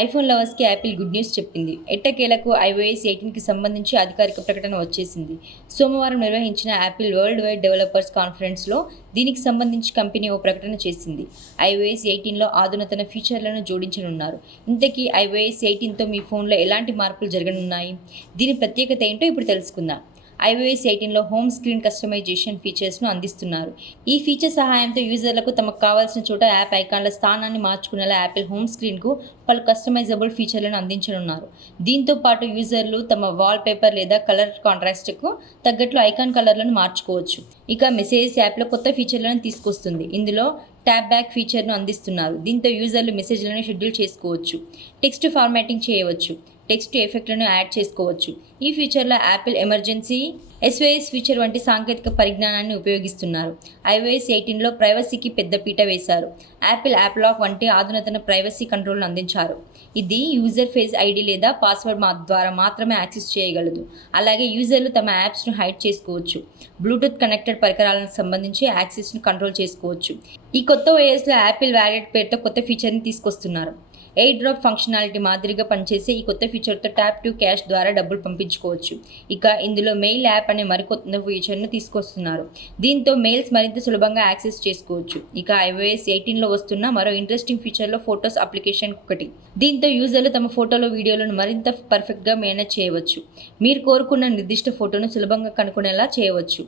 IPhone లవర్స్కి Apple good news చెప్పింది. ఎట్టకేలకు ఐఓఎస్ ఎయిటీన్కి సంబంధించి అధికారిక ప్రకటన వచ్చేసింది. సోమవారం నిర్వహించిన యాపిల్ వరల్డ్ వైడ్ డెవలపర్స్ కాన్ఫరెన్స్లో దీనికి సంబంధించి కంపెనీ ఓ ప్రకటన చేసింది. ఐఓఎస్ ఎయిటీన్లో ఆధునతన ఫీచర్లను జోడించనున్నారు. ఇంతకీ ఐఓఎస్ ఎయిటీన్తో మీ ఫోన్లో ఎలాంటి మార్పులు జరగనున్నాయి? దీని ప్రత్యేకత ఏంటో ఇప్పుడు తెలుసుకుందాం. ఐఓఎస్ ఎయిటీన్లో హోమ్ స్క్రీన్ కస్టమైజేషన్ ఫీచర్స్ను అందిస్తున్నారు. ఈ ఫీచర్ సహాయంతో యూజర్లకు తమకు కావాల్సిన చోట యాప్ ఐకాన్ల స్థానాన్ని మార్చుకునేలా యాపిల్ హోమ్ స్క్రీన్కు పలు కస్టమైజబుల్ ఫీచర్లను అందించనున్నారు. దీంతో పాటు యూజర్లు తమ వాల్ పేపర్ లేదా కలర్ కాంట్రాస్ట్కు తగ్గట్లు ఐకాన్ కలర్లను మార్చుకోవచ్చు. ఇక మెసేజెస్ యాప్లో కొత్త ఫీచర్లను తీసుకొస్తుంది. ఇందులో ట్యాప్ బ్యాక్ ఫీచర్ను అందిస్తున్నారు. దీంతో యూజర్లు మెసేజ్లను షెడ్యూల్ చేసుకోవచ్చు. టెక్స్ట్ ఫార్మాటింగ్ చేయవచ్చు. టెక్స్ట్ ఎఫెక్ట్లను యాడ్ చేసుకోవచ్చు. ఈ ఫీచర్లో యాపిల్ ఎమర్జెన్సీ ఎస్వైఎస్ ఫీచర్ వంటి సాంకేతిక పరిజ్ఞానాన్ని ఉపయోగిస్తున్నారు. ఐఓఎస్ ఎయిటీన్లో ప్రైవసీకి పెద్దపీట వేశారు. యాపిల్ యాప్ లాక్ వంటి ఆధునతన ప్రైవసీ కంట్రోల్ను అందించారు. ఇది యూజర్ ఫేస్ ఐడి లేదా పాస్వర్డ్ మా ద్వారా మాత్రమే యాక్సెస్ చేయగలదు. అలాగే యూజర్లు తమ యాప్స్ను హైడ్ చేసుకోవచ్చు. బ్లూటూత్ కనెక్టెడ్ పరికరాలకు సంబంధించి యాక్సెస్ను కంట్రోల్ చేసుకోవచ్చు. ఈ కొత్త ఓఎస్లో యాపిల్ వ్యాలెట్ పేరుతో కొత్త ఫీచర్ని తీసుకొస్తున్నారు. ఎయిర్ డ్రాప్ ఫంక్షనాలిటీ మాదిరిగా పనిచేసే ఈ కొత్త ఫీచర్తో ట్యాప్ టు క్యాష్ ద్వారా డబ్బులు పంపించుకోవచ్చు. ఇక ఇందులో మెయిల్ యాప్ అనే మరికొత్త ఫీచర్ను తీసుకొస్తున్నారు. దీంతో మెయిల్స్ మరింత సులభంగా యాక్సెస్ చేసుకోవచ్చు. ఇక ఐఓఎస్ ఎయిటీన్లో వస్తున్న మరో ఇంట్రెస్టింగ్ ఫీచర్లో ఫొటోస్ అప్లికేషన్ ఒకటి. దీంతో యూజర్లు తమ ఫోటోలో వీడియోలను మరింత పర్ఫెక్ట్గా మేనేజ్ చేయవచ్చు. మీరు కోరుకున్న నిర్దిష్ట ఫోటోను సులభంగా కనుక్కునేలా చేయవచ్చు.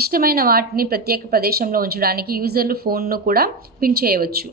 ఇష్టమైన వాటిని ప్రత్యేక ప్రదేశంలో ఉంచడానికి యూజర్లు ఫోన్ను కూడా పిన్ చేయవచ్చు.